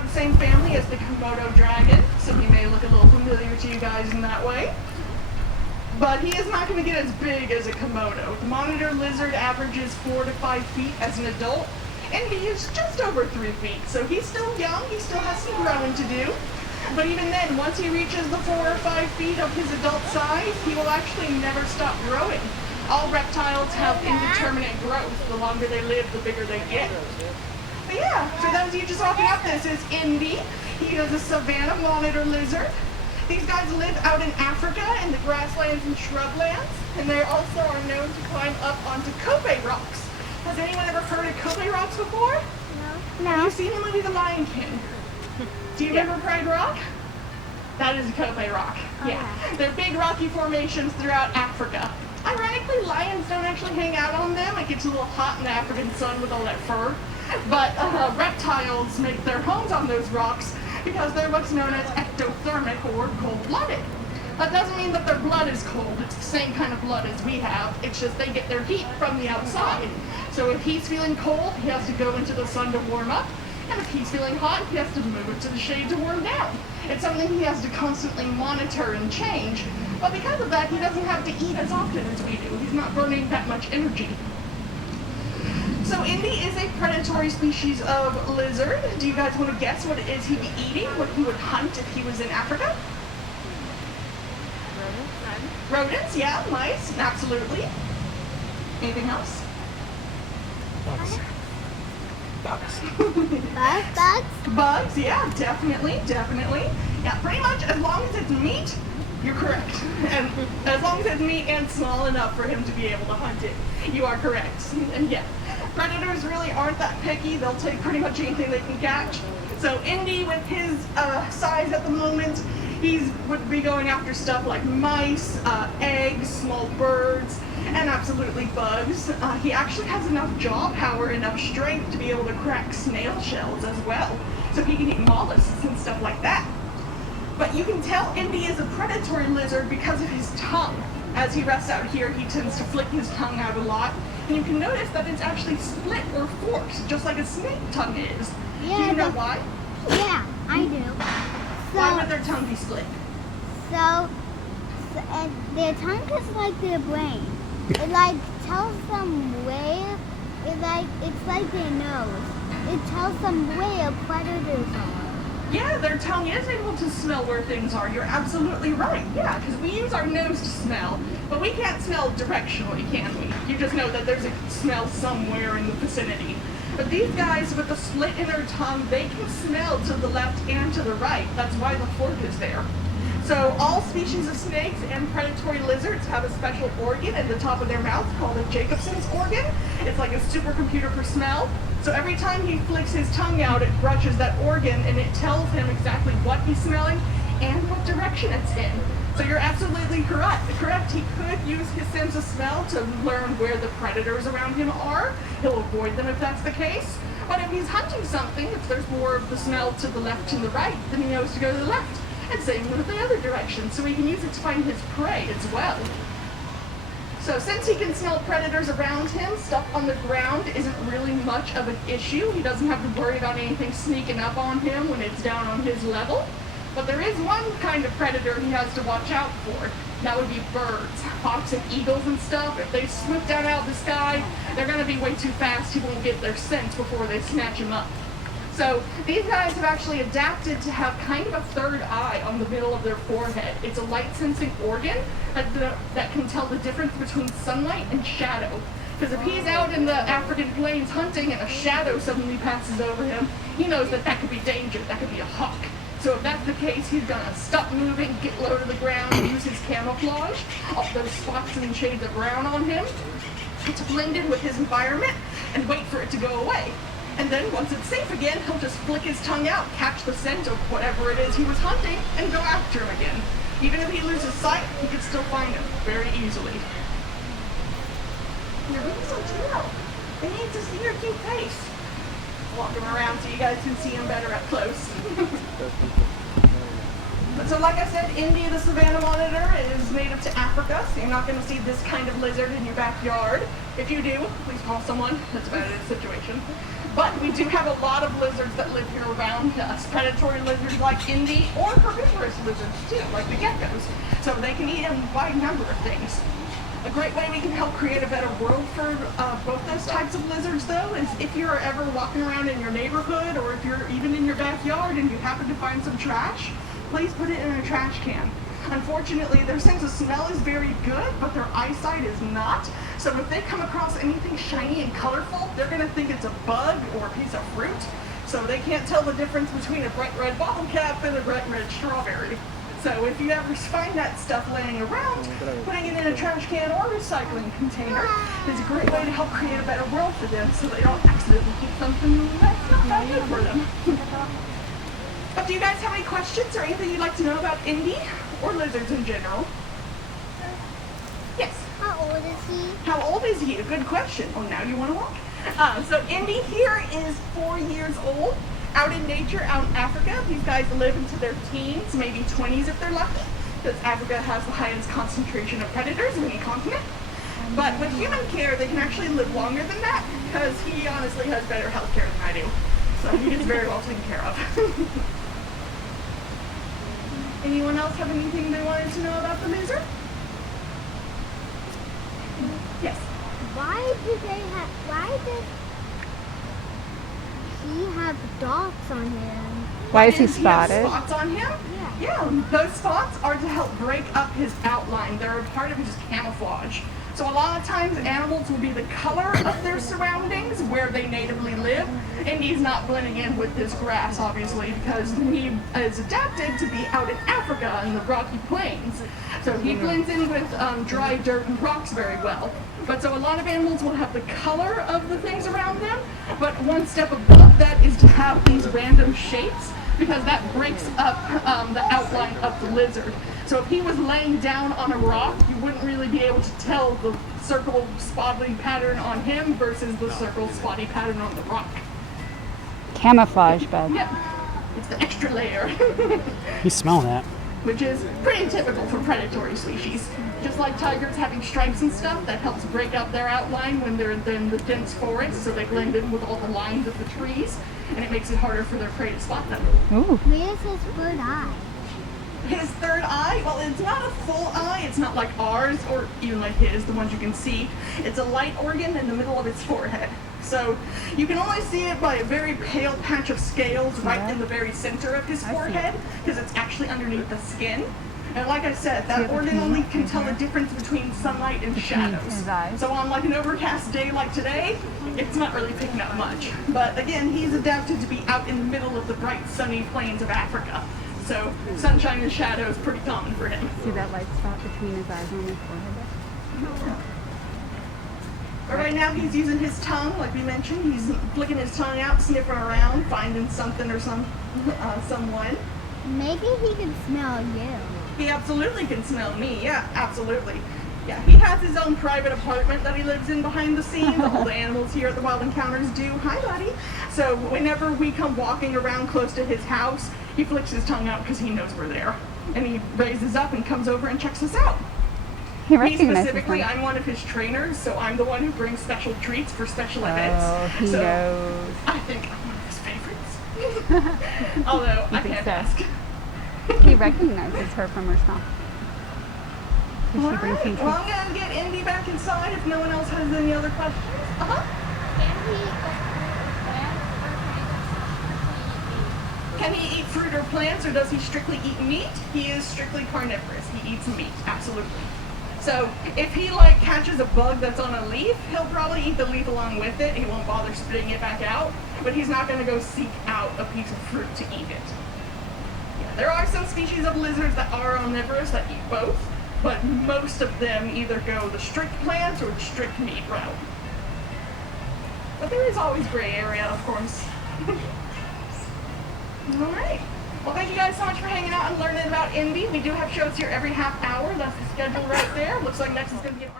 of the same family as the Komodo dragon, so he may look a little familiar to you guys in that way. But he is not going to get as big as a Komodo. The monitor lizard averages 4 to 5 feet as an adult, and he is just over 3 feet. So he's still young, he still has some growing to do. But even then, once he reaches the 4 or 5 feet of his adult size, he will actually never stop growing. All reptiles have indeterminate growth. The longer they live, the bigger they get. But yeah, for those of you just walking up, this is Indy. He is a savanna monitor lizard. These guys live out in Africa in the grasslands and shrublands, and they also are known to climb up onto Kobe rocks. Has anyone ever heard of Kobe rocks before? No. Have you seen the movie The Lion King? Do you remember Pride Rock? That is a Kobe rock. Yeah. They're big rocky formations throughout Africa. Ironically, lions don't actually hang out on them. It gets a little hot in the African sun with all that fur. But reptiles make their homes on those rocks because they're what's known as ectothermic or cold-blooded. That doesn't mean that their blood is cold. It's the same kind of blood as we have. It's just they get their heat from the outside. So if he's feeling cold, he has to go into the sun to warm up. And if he's feeling hot, he has to move to the shade to warm down. It's something he has to constantly monitor and change. But because of that, he doesn't have to eat as often as we do. He's not burning that much energy. So Indy is a predatory species of lizard. Do you guys want to guess what it is he'd be eating, what he would hunt if he was in Africa? Rodents, yeah, mice, absolutely. Anything else? Bugs? Bugs, yeah, definitely. Yeah, pretty much as long as it's meat, you're correct. And as long as it's meat and small enough for him to be able to hunt it, you are correct. And yeah, predators really aren't that picky. They'll take pretty much anything they can catch. So Indy, with his size at the moment, he would be going after stuff like mice, eggs, small birds, and absolutely bugs. He actually has enough jaw power, enough strength to be able to crack snail shells as well. So he can eat mollusks and stuff like that. But you can tell Indy is a predatory lizard because of his tongue. As he rests out here, he tends to flick his tongue out a lot. And you can notice that it's actually split or forked, just like a snake tongue is. Yeah, Do you know why? Yeah, I do. Why would their tongue be split? And their tongue is like their brain. It like tells them where, it's like their nose. It tells them where predators are. Yeah, their tongue is able to smell where things are. You're absolutely right. Yeah, because we use our nose to smell, but we can't smell directionally, can we? You just know that there's a smell somewhere in the vicinity. But these guys with the split in their tongue, they can smell to the left and to the right. That's why the fork is there. So all species of snakes and predatory lizards have a special organ at the top of their mouth called a Jacobson's organ. It's like a supercomputer for smell. So every time he flicks his tongue out, it brushes that organ and it tells him exactly what he's smelling and what direction it's in. So you're absolutely correct. He could use his sense of smell to learn where the predators around him are. He'll avoid them if that's the case. But if he's hunting something, if there's more of the smell to the left and the right, then he knows to go to the left. And same with the other direction, so he can use it to find his prey as well. So since he can smell predators around him, stuff on the ground isn't really much of an issue. He doesn't have to worry about anything sneaking up on him when it's down on his level. But there is one kind of predator he has to watch out for. That would be birds, hawks and eagles and stuff. If they swoop down out of the sky, they're going to be way too fast. He won't get their scent before they snatch him up. So these guys have actually adapted to have kind of a third eye on the middle of their forehead. It's a light-sensing organ that can tell the difference between sunlight and shadow. Because if he's out in the African plains hunting and a shadow suddenly passes over him, he knows that that could be danger, that could be a hawk. So if that's the case, he's gonna stop moving, get low to the ground, use his camouflage, all those spots and shades of brown on him, to blend in with his environment and wait for it to go away. And then once it's safe again, he'll just flick his tongue out, catch the scent of whatever it is he was hunting, and go after him again. Even if he loses sight, he can still find him very easily. You're being so cute. They need to see your cute face. Walk him around so you guys can see him better up close. So like I said, Indy the Savannah Monitor is native to Africa, so you're not going to see this kind of lizard in your backyard. If you do, please call someone. That's about it, situation. But we do have a lot of lizards that live here around us. Predatory lizards like Indy, or herbivorous lizards too, like the geckos. So they can eat a wide number of things. A great way we can help create a better world for both those types of lizards, though, is if you're ever walking around in your neighborhood, or if you're even in your backyard and you happen to find some trash, please put it in a trash can. Unfortunately, their sense of smell is very good, but their eyesight is not. So if they come across anything shiny and colorful, they're going to think it's a bug or a piece of fruit. So they can't tell the difference between a bright red bottle cap and a bright red strawberry. So if you ever find that stuff laying around, putting it in a trash can or recycling container is a great way to help create a better world for them, so they don't accidentally eat something that's not that good for them. But do you guys have any questions or anything you'd like to know about Indy or lizards in general? Yes? How old is he? How old is he? A good question. Oh, now you want to walk? So Indy here is 4 years old. Out in nature, out in Africa. These guys live into their teens, maybe 20s if they're lucky, because Africa has the highest concentration of predators in any continent. But with human care, they can actually live longer than that, because he honestly has better health care than I do. So he is very well taken care of. Anyone else have anything they wanted to know about the lizard? Yes. Why does he have dots on him? Why is he Does he have spotted? spots on him? Yeah. Yeah, those spots are to help break up his outline. They're a part of his camouflage. So a lot of times animals will be the color of their surroundings where they natively live, and he's not blending in with this grass, obviously, because he is adapted to be out in Africa in the rocky plains. So he blends in with dry dirt and rocks very well. But so a lot of animals will have the color of the things around them, but one step above that is to have these random shapes, because that breaks up the outline of the lizard. So if he was laying down on a rock, you wouldn't really be able to tell the circle spotty pattern on him versus the circle spotty pattern on the rock. Camouflage bed. Yep, it's the extra layer, You smell that. which is pretty typical for predatory species. Just like tigers having stripes and stuff, that helps break up their outline when they're in the dense forest, so they blend in with all the lines of the trees, and it makes it harder for their prey to spot them. Ooh. Where's his third eye? His third eye, well, it's not a full eye. It's not like ours or even like his, the ones you can see. It's a light organ in the middle of its forehead. So you can only see it by a very pale patch of scales right in the very center of his forehead, because it's actually underneath the skin. And like I said, that organ only can tell the difference between sunlight and shadows. his eyes. So on like an overcast day like today, it's not really picking up much. But again, he's adapted to be out in the middle of the bright sunny plains of Africa. So sunshine and shadow is pretty common for him. See that light spot between his eyes and his forehead? But right now he's using his tongue, like we mentioned. He's flicking his tongue out, sniffing around, finding something or someone. Maybe he can smell you. He absolutely can smell me. Yeah, absolutely. Yeah, he has his own private apartment that he lives in behind the scenes. All the animals here at the Wild Encounters do. Hi, buddy. So whenever we come walking around close to his house, he flicks his tongue out because he knows we're there. And he raises up and comes over and checks us out. He Me recognizes specifically, them. I'm one of his trainers, so I'm the one who brings special treats for special events. Oh, he so knows. I think I'm one of his favorites. Although I think can't so. ask. He recognizes her from her smell. Did she bring some Well, treats? I'm gonna get Indy back inside if no one else has any other questions. Can he eat fruit or plants, or does he strictly eat meat? He is strictly carnivorous. He eats meat, absolutely. So if he like catches a bug that's on a leaf, he'll probably eat the leaf along with it. He won't bother spitting it back out, but he's not gonna go seek out a piece of fruit to eat it. Yeah, there are some species of lizards that are omnivorous that eat both, but most of them either go the strict plants or the strict meat route. But there is always gray area, of course. All right. Well, thank you guys so much for hanging out and learning about Indy. We do have shows here every half hour. That's the schedule right there. Looks like next is going to be an